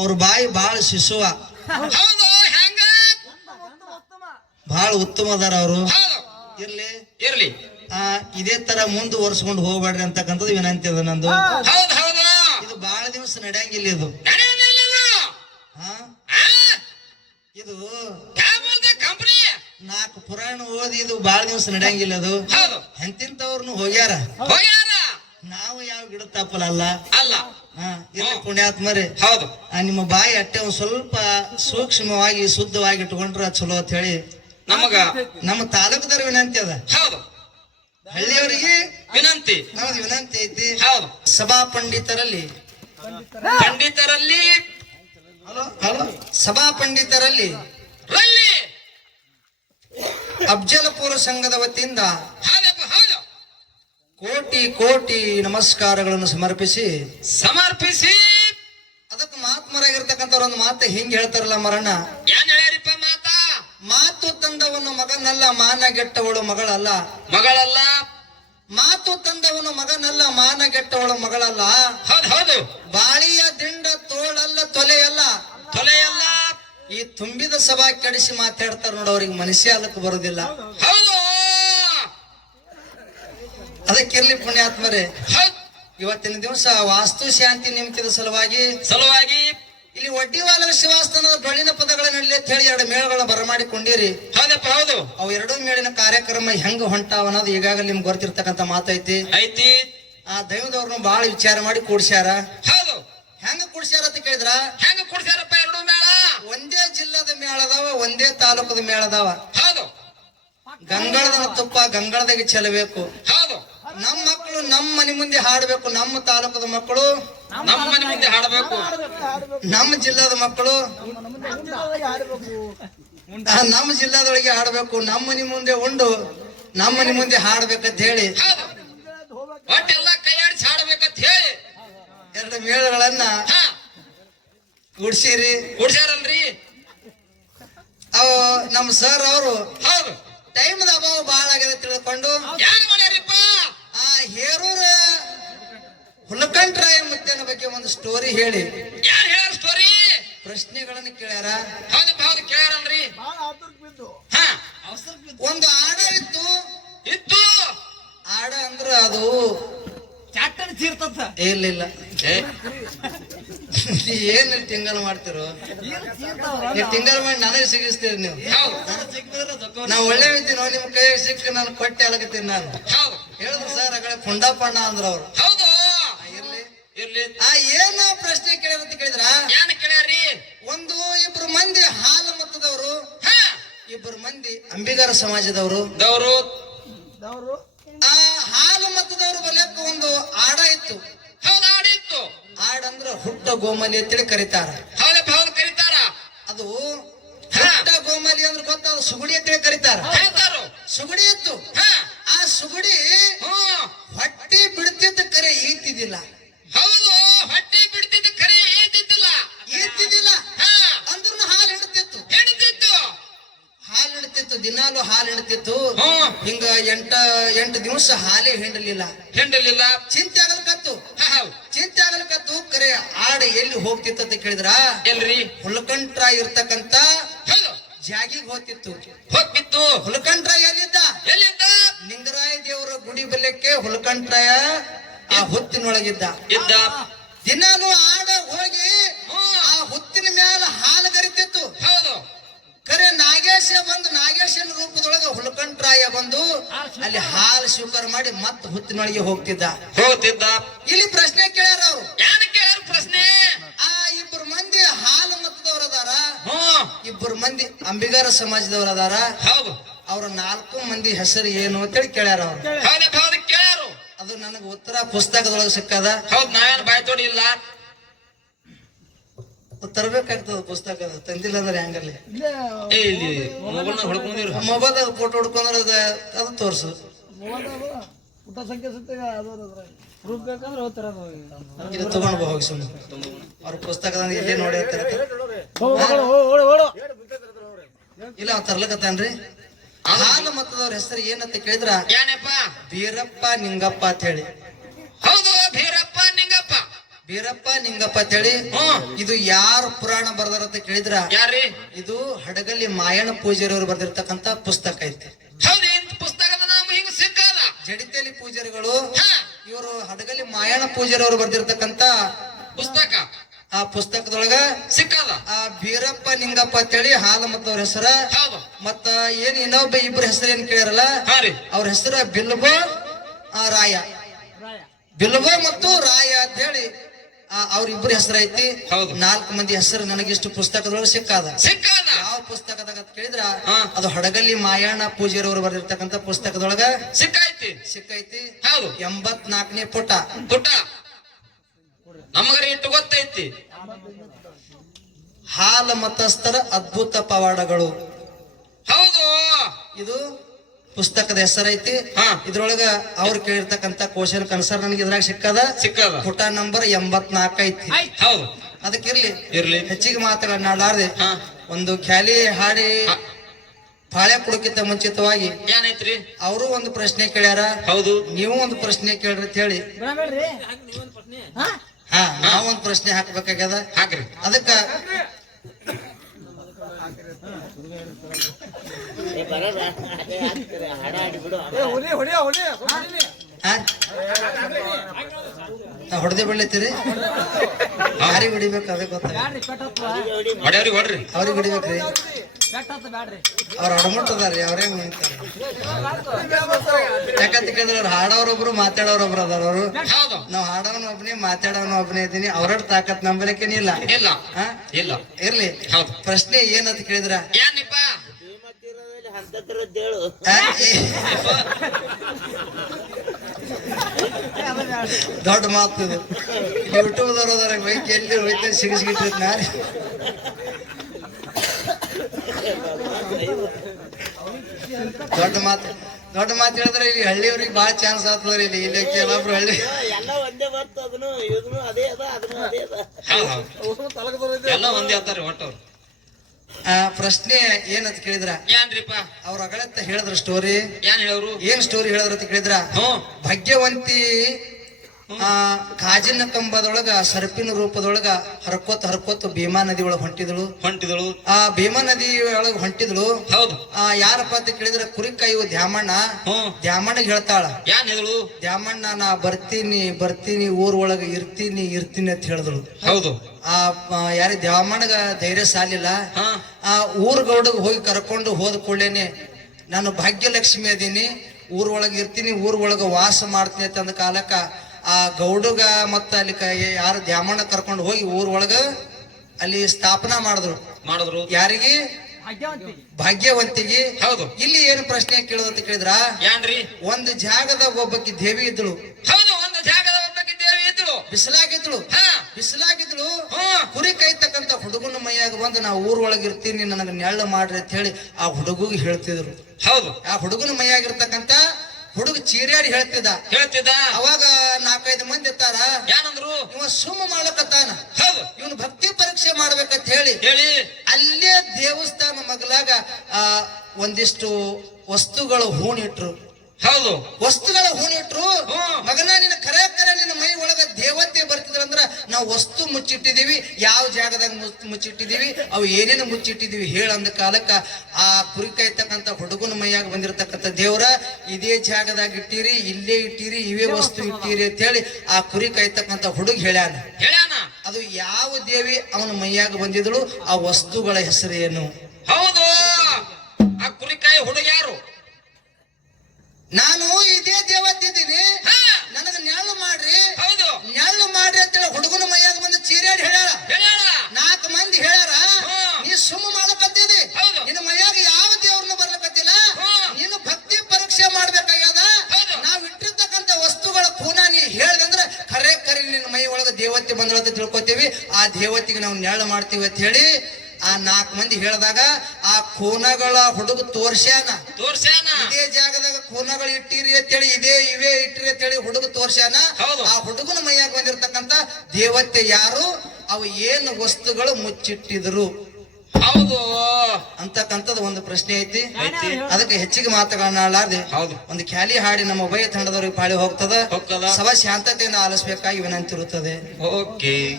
ಅವ್ರ ಬಾಯಿ ಬಾಳ ಶಿಶುವ, ಹೌದು ಹೆಂಗ ಬಾಳ ಉತ್ತಮ ಅದಾರ ಅವರು. ಹೌದು ಇರ್ಲಿ ಇರ್ಲಿ. ಇದೇ ತರ ಮುಂದುವರ್ಸ್ಕೊಂಡು ಹೋಗ್ಬೇಡ್ರಿ ಅಂತಕ್ಕಂಥದ್ದು ವಿನಂತಿ ಅದ ನಂದು. ಹೌದು ಹೌದು ಇದು ಬಾಳ ದಿವಸ ನಡೆಯಂಗಿಲ್ಲ ಇದು. ಹಾ ಇದು ಕಂಪನಿ 4 ಪುರಾಣ ಓದಿ ಇದು ಬಾಳ ದಿವಸ ನಡೆಯಂಗಿಲ್ಲ ಅದು. ಹೌದು ಎಂತಿಂತವ್ರನ್ನು ಹೋಗ್ಯಾರ, ಹೋಗ್ಯಾರ. ನಾವು ಯಾವ ಗಿಡ ತಪ್ಪಲಲ್ಲ ಅಲ್ಲ. ಇಲ್ಲಿ ಪುಣ್ಯಾತ್ಮರೇ. ಹೌದು ನಿಮ್ಮ ಬಾಯಿ ಅಟ್ಟೆ ಒಂದ್ ಸ್ವಲ್ಪ ಸೂಕ್ಷ್ಮವಾಗಿ ಶುದ್ಧವಾಗಿ ಇಟ್ಕೊಂಡ್ರ ಚಲೋ ಅಂತ ಹೇಳಿ ನಮ್ಮ ತಾಲೂಕದವ್ರ ವಿನಂತಿ ಅದ. ಹೌದು ಹಳ್ಳಿಯವರಿಗೆ ವಿನಂತಿ, ನಮ್ದು ವಿನಂತಿ ಐತಿ. ಹೌದು ಸಭಾ ಪಂಡಿತರಲ್ಲಿ ಸಭಾ ಪಂಡಿತರಲ್ಲಿ ರಲ್ಲಿ ಅಫ್ಜಲಪುರ ಸಂಘದ ವತಿಯಿಂದ ಹೌದಪ್ಪ ಹೌದು ಕೋಟಿ ಕೋಟಿ ನಮಸ್ಕಾರಗಳನ್ನು ಸಮರ್ಪಿಸಿ ಅದಕ್ಕೆ ಮಹಾತ್ಮರಾಗಿರ್ತಕ್ಕಂಥವ್ರ ಒಂದು ಮಾತು ಹಿಂಗ್ ಹೇಳ್ತಾರಲ್ಲ ಮರಣ್ಣ, ಏನ್ ಹೇಳ್ಯಾರಿಪ್ಪ ಮಾತಾ? ಮಾತು ತಂದವನು ಮಗನಲ್ಲ, ಮಾನಗೆಟ್ಟವಳು ಮಗಳಲ್ಲ. ಮಗಳಲ್ಲ. ಮಾತು ತಂದವನು ಮಗನಲ್ಲ, ಮಾನಗೆಟ್ಟವಳು ಮಗಳಲ್ಲ. ಹೌದು ಹೌದು. ಬಾಳಿಯ ದಿಂಡ ತೋಳಲ್ಲ, ತೊಲೆಯಲ್ಲ. ತೊಲೆಯಲ್ಲ. ಈ ತುಂಬಿದ ಸಭಾ ಕೆಡಿಸಿ ಮಾತಾಡ್ತಾರ ನೋಡ, ಅವ್ರಿಗೆ ಮನುಷ್ಯ ಅಲ್ಲಕ್ಕೆ ಬರುದಿಲ್ಲ. ಹೌದು ಅದಕ್ಕಿರ್ಲಿ ಪುಣ್ಯಾತ್ಮರೇ. ಹೌದು ಇವತ್ತಿನ ದಿವಸ ವಾಸ್ತು ಶಾಂತಿ ನಿಮಿತ್ತದ ಸಲುವಾಗಿ ಇಲ್ಲಿ ಒಡ್ಡಿವಾಲ ಶಿವಾಸ್ತನದ ಡೊಳ್ಳಿನ ಪದಗಳ ನಡಲಿ ಅಂತ ಹೇಳಿ 2 ಮೇಳಗಳನ್ನ ಬರಮಾಡಿಕೊಂಡಿರಿ. ಹೌದಪ್ಪ ಹೌದು. ಅವು 2 ಮೇಳಿನ ಕಾರ್ಯಕ್ರಮ ಹೆಂಗ ಹೊಂಟಾವ ಅನ್ನೋದು ಈಗಾಗಲೇ ನಿಮ್ಗೆ ಗೊತ್ತಿರ್ತಕ್ಕಂಥ ಮಾತೈತಿ. ಐತಿ. ಆ ದೈವದವ್ರನ್ನ ಬಹಳ ವಿಚಾರ ಮಾಡಿ ಕೂಡ್ಸ್ಯಾರ. ಹೌದು. ಹೆಂಗ ಕೂಡ್ಸ್ಯಾರ ಅಂತ ಕೇಳಿದ್ರ, ಹೆಂಗ ಕೂಡ್ಸ್ಯಾರಪ್ಪ 2 ಮೇಳ? ಒಂದೇ ಜಿಲ್ಲಾದ ಮೇಳ ಅದಾವ, ಒಂದೇ ತಾಲೂಕದ ಮೇಳ ಅದಾವ. ಹೌದು. ಗಂಗಳದ ತುಪ್ಪ ಗಂಗಳದಾಗೆ ಚೆಲ್ಲಬೇಕು. ಹೌದು. ನಮ್ಮ ಮಕ್ಕಳು ನಮ್ಮ ಮನೆ ಮುಂದೆ ಹಾಡಬೇಕು, ನಮ್ಮ ತಾಲೂಕದ ಮಕ್ಕಳು ನಮ್ಮ ಮನೆ ಮುಂದೆ ಹಾಡಬೇಕು, ನಮ್ಮ ಜಿಲ್ಲಾದ ಮಕ್ಕಳು ನಮ್ಮ ಜಿಲ್ಲಾದೊಳಗೆ ಹಾಡಬೇಕು, ನಮ್ಮ ಮನೆ ಮುಂದೆ ಉಂಡು ನಮ್ಮ ಮನೆ ಮುಂದೆ ಹಾಡ್ಬೇಕಂತ ಹೇಳಿ ಒಟ್ಟೆಲ್ಲ ಕೈಯಾಡಿಸಿ ಹಾಡಬೇಕಂತ ಹೇಳಿ 2 ಮೇಳಗಳನ್ನ ಗುಡ್ಸಿರಿ. ಕೂಡ್ಸ್ಯಾರಲ್ರಿ ಅವು ನಮ್ಮ ಸರ್ ಅವರು ಹೌದು ಟೈಮ್ದ ಅಭಾವ ಬಹಳ ಆಗಿದೆ ತಿಳ್ಕೊಂಡು ಏನ್ ಮಾಡ್ಯಾರಿಪ್ಪ? ಆ ಹೇರೂರ ಹುಲಕಂಠರಾಯ ಮುತ್ತನ ಬಗ್ಗೆ ಒಂದು ಸ್ಟೋರಿ ಹೇಳಿ ಯಾರು ಹೇಳ್ಯಾರ ಸ್ಟೋರಿ? ಪ್ರಶ್ನೆಗಳನ್ನು ಕೇಳ್ಯಾರ. ಹೌದಪ್ಪ ಹೌದು ಕೇಳ್ಯಾರಲ್ರಿ. ಒಂದು ಆಡ ಇತ್ತು. ಆಡ ಅಂದ್ರ ಅದು ಚಾಟನ್ ಚೀರ್ತದ. ಇಲ್ಲ ಏನ್ ತಿಂಗಲ್ ಮಾಡ್ತಿರೋ, ತಿಂಗಲ್ ಮಾಡಿ ನನಗೆ ಸಿಗಿಸ್ತೀರಿ ನೀವು. ನಾ ಒಳ್ಳೆ ಇದ್ದೀನಿ, ನಿಮ್ ಕೈ ಸಿಕ್ಕ ನಾನು ಕೊಟ್ಟೆ ಅಲಕತ್ತೀನಿ. ನಾನು ಹೇಳಿದ್ರು ಸರ್ ಆಗಡೆ ಪುಂಡಪ್ಪಣ್ಣ ಅಂದ್ರ ಅವ್ರು. ಹೌದು ಇರ್ಲಿ ಇರ್ಲಿ. ಏನ ಪ್ರಶ್ನೆ ಕೇಳಿರಂತ ಕೇಳಿದ್ರ, ಏನ್ ಕೇಳ್ಯಾರಿ? 2 ಮಂದಿ ಹಾಲು ಮತದವರು, 2 ಮಂದಿ ಅಂಬಿಗರ ಸಮಾಜದವರು. ಆ ಹಾಲು ಮತದವರು ಬಲಕ್ಕೆ ಒಂದು ಆಡ ಇತ್ತು. ಹೌದು ಆಡಿತ್ತು. ಆಡಂದ್ರ ಹುಟ್ಟ ಗೋಮಲಿ ಅಂತೇಳಿ ಕರೀತಾರ. ಹೌದಪ್ಪ ಹೌದು ಕರೀತಾರ. ಅದು ಹುಟ್ಟ ಗೋಮಲಿ ಅಂದ್ರೆ ಗೊತ್ತಾದ ಸುಗುಡಿ ಅಂತೇಳಿ ಕರೀತಾರ. ಸುಗುಡಿ ಇತ್ತು. ಆ ಸುಗುಡಿ ಹೊಟ್ಟಿ ಬಿಡ್ತಿದ್ದ ಕರೆ ಈತಿದ್ದಿಲ್ಲ. ಹೌದು ಹೊಟ್ಟಿ ಬಿಡ್ತಿದ್ದ ಕರೆ ಈತಿದ್ದಿಲ್ಲ ಅಂದ್ರೂ ಹಾಲು ಹಿಡ್ತಿತ್ತು. ಹಾಲು ಹಿಡ್ತಿತ್ತು, ದಿನಾಲು ಹಾಲು ಹಿಡ್ತಿತ್ತು. ಹಿಂಗ 8 ದಿವಸ ಹಾಲೇ ಹಿಂಡಲಿಲ್ಲ. ಚಿಂತೆ ಆಗಲ್ಕತ್ತು ಕರೆ ಆಡ ಎಲ್ಲಿ ಹೋಗ್ತಿತ್ತು ಅಂತ ಕೇಳಿದ್ರ, ಎಲ್ರಿ ಹುಲಕಂಠ್ರ ಇರ್ತಕ್ಕಂತ ಜಾಗಿಗೆ ಹೋಗ್ತಿತ್ತು. ಹುಲಕಂಠ್ರಾಯ ಎಲ್ಲಿದ್ದ? ಲಿಂಗರಾಯ ದೇವರ ಗುಡಿ ಬಲ್ಯಕ್ಕೆ ಹುಲಕಂಠ್ರಾಯ ಆ ಹುತ್ತಿನೊಳಗಿದ್ದ. ದಿನಾಲು ಆಡ ಹೋಗಿ ಆ ಹುತ್ತಿನ ಮ್ಯಾಲ ಹಾಲು ಗರಿತಿತ್ತು. ಕರೆ ನಾಗೇಶನ ರೂಪದೊಳಗೆ ಹುಲಕಂಠ್ರಾಯ ಬಂದು ಅಲ್ಲಿ ಹಾಲು ಸ್ವೀಕಾರ ಮಾಡಿ ಮತ್ತೆ ಹುತ್ತಿನೊಳಗೆ ಹೋಗ್ತಿದ್ದ. ಇಲ್ಲಿ ಪ್ರಶ್ನೆ ಕೇಳ್ಯಾರ ಅವ್ರು. ಪ್ರಶ್ನೆ? ಆ 2 ಮಂದಿ ಹಾಲು ಮತದವ್ರ ಅದಾರ, 2 ಮಂದಿ ಅಂಬಿಗರ ಸಮಾಜದವ್ರ ಅದಾರ. ಅವ್ರ 4 ಮಂದಿ ಹೆಸರು ಏನು ಅಂತೇಳಿ ಕೇಳ್ಯಾರ ಅವ್ರು. ಅದು ನನಗೆ ಉತ್ತರ ಪುಸ್ತಕದೊಳಗೆ ಸಿಕ್ಕದ. ಹೌದು ನಾವೇನು ಬಾಯ್ತೋಡಿ ಇಲ್ಲ, ತರಬೇಕಾಗ್ತದ ಪುಸ್ತಕ. ತಂದಿಲ್ಲ ಅಂದ್ರೆ ಹೆಂಗಲ್ಲಿ ಮೊಬೈಲ್ ಫೋಟೋ ಹೊಡ್ಕೊಂಡ್ರ ಅದು ತೋರ್ಸು. ಇದು ತಗೊಂಡ್ ಹೋಗಿ ಸುಮ್ಮನೆ ಅವ್ರ ಪುಸ್ತಕದ ಇಲ್ಲೇ ನೋಡಿ ಇಲ್ಲ ತರ್ಲಕತ್ತಾನ್ರಿ. ಹಾಲು ಮತದವ್ರ ಹೆಸರು ಏನಂತ ಕೇಳಿದ್ರ ಏನಪ್ಪ? ಬೀರಪ್ಪ ನಿಂಗಪ್ಪ ಅಂತ ಹೇಳಿ. ಹೌದು ಬೀರಪ್ಪ ನಿಂಗಪ್ಪ. ಬೀರಪ್ಪ ನಿಂಗಪ್ಪ ಅಂತೇಳಿ. ಇದು ಯಾರು ಪುರಾಣ ಬರ್ದಾರ ಅಂತ ಕೇಳಿದ್ರ, ಯಾರ್ರಿ? ಇದು ಹಡಗಲಿ ಮಾಯಣ ಪೂಜಾರಿಯವರು ಬರ್ದಿರ್ತಕ್ಕಂತ ಪುಸ್ತಕ ಐತಿ. ಹೌದು, ಇಂತ ಪುಸ್ತಕದ ನಾಮ ಹಿಂಗ ಸಿಕ್ಕಲ್ಲ. ಜಡಿತೇಲಿ ಪೂಜಾರಿಗಳು ಹಾ, ಇವರು ಹಡಗಲಿ ಮಾಯಣ ಪೂಜಾರಿಯವರು ಬರ್ದಿರ್ತಕ್ಕಂತ ಪುಸ್ತಕ ಆ ಪುಸ್ತಕದೊಳಗ ಸಿಕ್ಕಲ್ಲ. ಆ ಬೀರಪ್ಪ ನಿಂಗಪ್ಪ ಅಂತೇಳಿ ಹಾಲಮತ್ತ ಅವ್ರ ಹೆಸರ. ಹೌದು. ಮತ್ತ ಏನ್ ಇನ್ನೊಬ್ಬ ಇಬ್ರ ಹೆಸರು ಏನ್ ಕೇಳ್ಯಾರಲ್ಲ, ಹಾ ರೀ. ಅವ್ರ ಹೆಸರು ಬಿಲ್ಬೋ ರಾಯ. ಬಿಲ್ಬೋ ಮತ್ತು ರಾಯ ಅಂತ ಹೇಳಿ ಅವ್ರಿಬ್ರ ಹೆಸರು ಐತಿ. ಹೌದು. 4 ಮಂದಿ ಹೆಸರು ನನಗಿಷ್ಟು ಪುಸ್ತಕದೊಳಗೆ ಸಿಕ್ಕಾದ. ಸಿಕ್ಕಲ್ಲ. ಯಾವ ಪುಸ್ತಕದಾಗ ಅಂತ ಕೇಳಿದ್ರ, ಹಾ. ಅದು ಹಡಗಲ್ಲಿ ಮಾಯಣ್ಣ ಪೂಜಾರಿಯವರು ಬರ್ದಿರ್ತಕ್ಕಂತ ಪುಸ್ತಕದೊಳಗ ಸಿಕ್ಕೈತಿ. ಸಿಕ್ಕೈತಿ. ಹೌದು. 84ನೇ ಪುಟ. ಪುಟ ನಮಗರಿ ಇಟ್ಟು ಗೊತ್ತೈತಿ. ಹಾಲ ಮತಸ್ಥರ ಅದ್ಭುತ ಪವಾಡಗಳು. ಹೌದು. ಇದು ಪುಸ್ತಕದ ಹೆಸರೈತಿ. ಹಾ. ಇದ್ರೊಳಗ ಅವ್ರು ಕೇಳಿರ್ತಕ್ಕಂತ ಕ್ವಶನ್ ಕನ್ಸರ್ ನನಗೆ ಇದ್ರಾಗ ಸಿಕ್ಕದ. ಸಿಕ್ಕದ. ಪುಟ ನಂಬರ್ 84 ಐತಿ. ಹೌದು. ಅದಕ್ಕಿರ್ಲಿ, ಇರ್ಲಿ. ಹೆಚ್ಚಿಗೆ ಮಾತನಾಡಲಾರ್ದೆ ಹಾ. ಒಂದು ಖ್ಯಾಲಿ ಹಾಡಿ ಹಾ. ಪಾಳ್ಯ ಕೊಡಕ್ಕಿಂತ ಮುಂಚಿತವಾಗಿ ಏನೈತ್ರಿ? ಅವರು ಒಂದು ಪ್ರಶ್ನೆ ಕೇಳ್ಯಾರ, ಹೌದು. ನೀವು ಒಂದು ಪ್ರಶ್ನೆ ಕೇಳ್ರಿ ಅಂತ ಹೇಳಿ ನಾವೊಂದು ಪ್ರಶ್ನೆ ಹಾಕ್ಬೇಕಾಗ್ಯದ. ಹಾಕ್ರಿ. ಅದಕ್ಕ ಹೊಡೆದೇ ಬೆಳಿತೀರಿ, ಯಾರಿಗೆ ಹೊಡಿಬೇಕು ಅದೇ ಗೊತ್ತಾಗ. ಹೊಡ್ಯಾವ್ರಿ ಹೊಡ್ರಿ. ಅವ್ರಿಗೆ ಹೊಡಿಬೇಕ್ರಿ, ಅವ್ರ ಹೊಡಮುಟ್ಟದಾರ್ರಿ, ಅವ್ರೇ ಮುಂತಾರೆ. ಯಾಕಂತ ಕೇಳಿದ್ರೆ ಅವ್ರು ಹಾಡೋರೊಬ್ರು ಮಾತಾಡೋರೊಬ್ರು ಅದಾರ. ಅವರು ಹೌದು. ನಾವ್ ಹಾಡೋನು ಒಬ್ನೇ ಮಾತಾಡೋನು ಒಬ್ನೇ ಇದ್ದೀನಿ. ಅವ್ರ ತಾಕತ್ ನಂಬಲಿಕ್ಕೇನಿಲ್ಲ. ಇಲ್ಲ. ಹಾ? ಇಲ್ಲ. ಇರ್ಲಿ. ಹೌದು. ಪ್ರಶ್ನೆ ಏನಂತ ಕೇಳಿದ್ರ, ಏನಿಪ್ಪ? ದೊಡ್ಡ ಮಾತು ಇದು. ಯೂಟ್ಯೂಬ್ದವ್ರು ಅದಾರ, ಬೈಕ್ ಎಲ್ಲಿ ಹೋಯ್ತು ಸಿಗಿಸ್ಗಿಟ್ಟಿರ್ತ ನಾರಿ. ದೊಡ್ಡ ಮಾತು ಹೇಳಿದ್ರೆ ಇಲ್ಲಿ ಹಳ್ಳಿಯವ್ರಿಗೆ ಬಾಳ ಚಾನ್ಸ್ ಆಗ್ತದ್ರಿ. ಇಲ್ಲಿ ಕೆಲವೊಬ್ರು ಹಳ್ಳಿ ಎಲ್ಲ ಒಂದೇ ಬರ್ತ, ಅದನ್ನು ಇದನ್ನು ಅದೇ ಅದ, ಅದನ್ನು ಅದೇ ಅದ. ಎಲ್ಲ ಒಂದೇ ಅಂತಾರೆ ಒಟ್ಟವ್ರು. ಪ್ರಶ್ನೆ ಏನಂತ ಕೇಳಿದ್ರ, ಏನ್ರಿಪ್ಪ? ಅವ್ರ ಅಗಳತ್ತ ಹೇಳಿದ್ರ ಸ್ಟೋರಿ. ಏನ್ ಹೇಳವ್ರು? ಏನ್ ಸ್ಟೋರಿ ಹೇಳಿದ್ರ ಅಂತ ಕೇಳಿದ್ರ, ಹ್ಮ್. ಭಾಗ್ಯವಂತಿ ಕಾಜಿನ ಕಂಬದೊಳಗ ಸರ್ಪಿನ ರೂಪದೊಳಗ ಹರ್ಕೋತ ಭೀಮಾ ನದಿ ಒಳಗ ಹೊಂಟಿದಳು. ಆ ಭೀಮಾ ನದಿ ಒಳಗ ಹೊಂಟಿದಳು. ಹೌದು. ಯಾರಪ್ಪ ಅಂತ ಕೇಳಿದ್ರ ಕುರಿಕಾಯುವ ದ್ಯಾಮಣ್ಣ. ಹ್ಮ್. ದ್ಯಾಮಣ್ಣಗ್ ಹೇಳ್ತಾಳ, ಏನ್ ಹೇಳಿದ್ರು? ದ್ಯಾಮಣ್ಣ ನಾ ಬರ್ತೀನಿ ಊರ್ ಒಳಗ ಇರ್ತೀನಿ ಅಂತ ಹೇಳಿದಳು. ಹೌದು. ಯಾರ ದ್ಯಾಮಣ್ಣಗ ಧೈರ್ಯ ಸಾಲಿಲ್ಲ. ಹಾ. ಊರ್ ಗೌಡಗ್ ಹೋಗಿ ಕರ್ಕೊಂಡು ಹೋದ ಕೂಡಲೇನೆ ನಾನು ಭಾಗ್ಯಲಕ್ಷ್ಮಿ ಅದೀನಿ, ಊರ್ ಒಳಗ ಇರ್ತೀನಿ, ಊರ್ ಒಳಗ ವಾಸ ಮಾಡ್ತೀನಿ ಅಂತಂದ ಕಾಲಕ್ಕ ಆ ಗೌಡಗ ಮತ್ತ ಅಲ್ಲಿ ಯಾರು ದ್ಯಾಮಣ್ಣ ಕರ್ಕೊಂಡು ಹೋಗಿ ಊರ್ ಒಳಗ ಅಲ್ಲಿ ಸ್ಥಾಪನಾ ಮಾಡಿದ್ರು. ಯಾರಿಗೆ? ಭಾಗ್ಯವಂತಿಗೆ. ಹೌದು. ಇಲ್ಲಿ ಏನು ಪ್ರಶ್ನೆ ಕೇಳೋದಂತ ಕೇಳಿದ್ರ, ಏನ್ರಿ? ಒಂದು ಜಾಗದಾಗ ಒಬ್ಬಕ್ಕೆ ದೇವಿ ಇದ್ಳು. ಹೌದು. ಒಂದು ಜಾಗದ ಒಬ್ಬಕ್ಕೆ ದೇವಿ ಇದ್ಳು. ಬಿಸಿಲಾಗಿದ್ಳು. ಕುರಿ ಕಾಯ್ತಕ್ಕಂತ ಹುಡುಗನ ಮೈಯಾಗ ಬಂದು ನಾ ಊರ್ ಒಳಗ ಇರ್ತೀನಿ, ನನಗ ನೆಳ್ಳ ಮಾಡ್ರಿ ಅಂತ ಹೇಳಿ ಆ ಹುಡುಗಿಗೆ ಹೇಳ್ತಿದ್ರು. ಹೌದು. ಆ ಹುಡುಗನ ಮೈಯಾಗಿರ್ತಕ್ಕಂತ ಹುಡುಗ ಚೀರಾಡಿ ಹೇಳ್ತಿದ್ದ. ಅವಾಗ 4-5 ಮಂದಿ ಇರ್ತಾರ. ಏನಂದ್ರು? ಇವ ಸುಮ್ಮ ಮಾಡ್ಲಕತ್ತಾನ, ಹೌದು, ಇವನು ಭಕ್ತಿ ಪರೀಕ್ಷೆ ಮಾಡ್ಬೇಕಂತ ಹೇಳಿ ಅಲ್ಲೇ ದೇವಸ್ಥಾನ ಮಗಲಾಗ ಒಂದಿಷ್ಟು ವಸ್ತುಗಳ ಹೂಣಿಟ್ರು. ಹೌದು. ವಸ್ತುಗಳ ಹೂಣಿಟ್ರು. ಮಗನ ನಿನ್ನ ಕರೆ ನಿನ್ನ ಮೈ ಒಳಗ ದೇವತೆ ಬರ್ತಿದ್ರಂದ್ರ ನಾವು ವಸ್ತು ಮುಚ್ಚಿಟ್ಟಿದೀವಿ, ಯಾವ ಜಾಗದಾಗ ಮುಚ್ಚಿಟ್ಟಿದೀವಿ, ಅವು ಏನೇನು ಮುಚ್ಚಿಟ್ಟಿದೀವಿ ಹೇಳಂದ ಕಾಲಕ್ಕ ಆ ಕುರಿ ಕಾಯ್ತಕ್ಕಂತ ಹುಡುಗನ ಮೈಯಾಗ ಬಂದಿರತಕ್ಕಂತ ದೇವ್ರ ಇದೇ ಜಾಗದಾಗ ಇಟ್ಟಿರಿ, ಇಲ್ಲೇ ಇಟ್ಟಿರಿ, ಇವೇ ವಸ್ತು ಇಟ್ಟಿರಿ ಅಂತ ಹೇಳಿ ಆ ಕುರಿ ಕಾಯ್ತಕ್ಕಂತ ಹುಡುಗ ಹೇಳ್ಯಾನ. ಅದು ಯಾವ ದೇವಿ ಅವನ ಮೈಯಾಗ ಬಂದಿದಳು, ಆ ವಸ್ತುಗಳ ಹೆಸರು ಏನು? ಹೌದು. ಆ ಕುರಿಕಾಯಿ ಹುಡುಗ ಯಾರು? ನಾನು ಇದೇ ದೇವತ್ತಿದ್ದೀನಿ, ನನಗ ನೆಳ್ಳು ಮಾಡ್ರಿ. ಹೌದು. ನೆಳ್ಳು ಮಾಡ್ರಿ ಅಂತೇಳಿ ಹುಡುಗನ ಮೈಯಾಗ ಬಂದು ಚೀರಾಡಿ ಹೇಳ್ಯಾರ. 4 ಮಂದಿ ಹೇಳ್ಯಾರ, ನೀ ಸುಮ್ಮ ಮಾಡಕತ್ತಿದಿ, ನಿನ್ನ ಮೈಯಾಗ ಯಾವ ದೇವ್ರನ್ನ ಬರ್ಲಕತ್ತಿಲ್ಲ, ನೀನು ಭಕ್ತಿ ಪರೀಕ್ಷೆ ಮಾಡ್ಬೇಕಾಗ್ಯದ. ನಾವ್ ಇಟ್ಟಿರ್ತಕ್ಕಂಥ ವಸ್ತುಗಳ ಕೂನ ನೀ ಹೇಳ್ದಂದ್ರ ಖರೆ ನಿನ್ನ ಮೈ ಒಳಗ ದೇವತೆ ಬಂದಳ ಅಂತ ತಿಳ್ಕೊತೀವಿ, ಆ ದೇವತೆಗೆ ನಾವು ನೆಳ್ಳು ಮಾಡ್ತೀವಿ ಅಂತ ಹೇಳಿ ಆ 4 ಮಂದಿ ಹೇಳಿದಾಗ ಆ ಕೋನಗಳ ಹುಡುಗ ತೋರ್ಸ್ಯಾನ. ಇದೇ ಜಾಗದಾಗ ಕೋನಗಳು ಇಟ್ಟಿರಿ ಅಂತೇಳಿ ಇವೇ ಇಟ್ಟಿರಿ ಅಂತೇಳಿ ಹುಡುಗ ತೋರ್ಸ್ಯಾನ. ಆ ಹುಡುಗನ ಮೈಯಾಗ ಬಂದಿರತಕ್ಕಂತ ದೇವತೆ ಯಾರು, ಅವು ಏನು ವಸ್ತುಗಳು ಮುಚ್ಚಿಟ್ಟಿದ್ರು. ಹೌದು. ಅಂತಕ್ಕಂಥದ್ದು ಒಂದು ಪ್ರಶ್ನೆ ಐತಿ. ಐತಿ. ಅದಕ್ಕೆ ಹೆಚ್ಚಿಗೆ ಮಾತುಗಳನ್ನ ಆಡಲಾರ್ದೆ ಹೌದು. ಒಂದು ಖ್ಯಾಲಿ ಹಾಡಿ ನಮ್ಮ ಉಭಯ ತಂಡದವ್ರಿಗೆ ಪಾಳಿ ಹೋಗ್ತದ. ಹೋಗ್ತದ. ಸಭಾ ಶಾಂತತೆಯಿಂದ ಆಲಿಸಬೇಕಾಗಿ ವಿನಂತಿ ಇರುತ್ತದೆ. ಓಕೆ